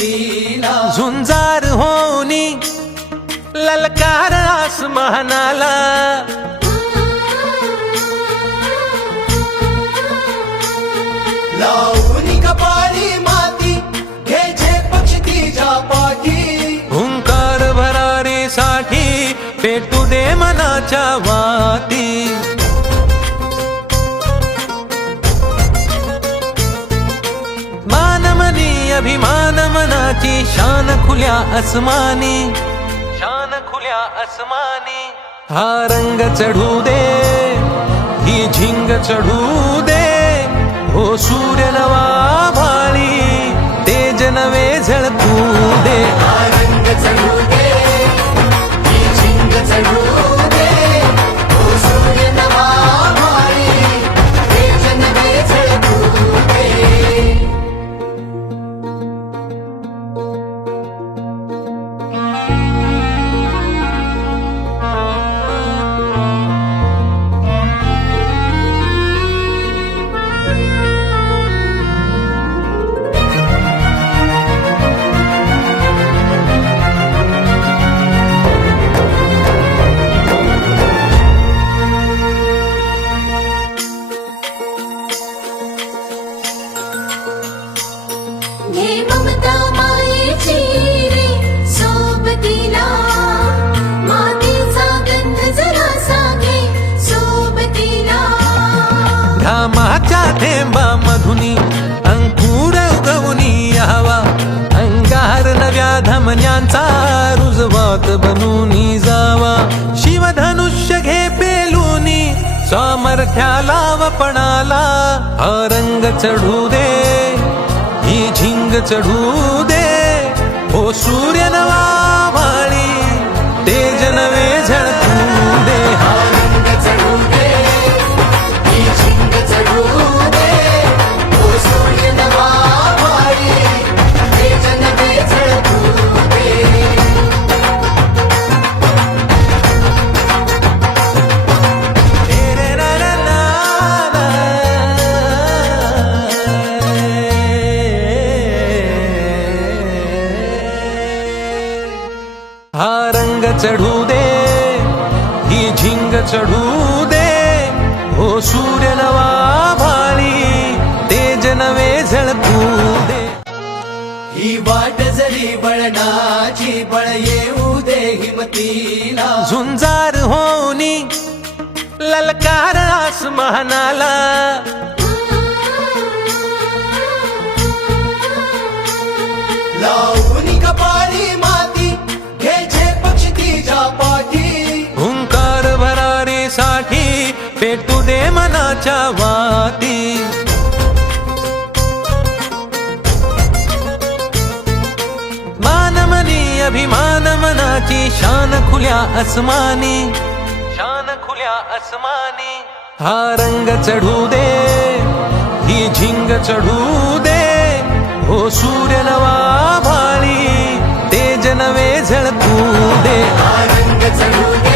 हिमतीला झुंजार होनी ललकार आसमानाला लावणी कपाळी माती घ्यायचे पक्षी तिच्या पाठी हुंकार भरारीसाठी पेटू दे मनाच्या वाती मानमनी अभिमान मनाची शान खुल्या आसमानी शान खुल्या आसमानी हा रंग चढू दे ही झिंग चढू दे हो सूर्य नवा भाळी तेज नवे झळकू दे हा रंग चढू दे ही झिंग चढू दे तो सूर्य नवा भाळी तेज नवे झळकू दे घे ममता मायेची रे सोबतीला मातीचा गंध जरासा घे सोबतीला घामाच्या थेंबामधुनी अंकुर उगवूनी यावा अंगार नव्या धमन्यांचा रुजवात बनूनी जावा शिवधनुष्य घे पेलूनी सामर्थ्याला वपणाला हा रंग चढू दे ही झिंग चढू दे हो सूर्य नवा भाळी तेज नवे झळकू दे हा रंग चढू दे ही झिंग चढू दे तो सूर्य नवा भाळी तेज नवे झळकू दे हा रंग चढू दे ही झिंग चढू दे हो सूर्य नवा भाळी तेज नवे झळकू दे ही वाट जरी बळणाची बळ येऊ दे हिमतीला झुंजार होनी ललकार आसमानाला लावणी कपाळी माती घ्यायचे पक्षी तिच्या पाठी हुंकार भरारीसाठी पेटू दे मनाच्या वाती मानमनी अभिमान मनाची शान खुल्या आसमानी शान खुल्या आसमानी हा रंग चढू दे ही झिंग चढू दे हो सूर्य नवा भाळी तेज नवे झळकू दे हा रंग चढू दे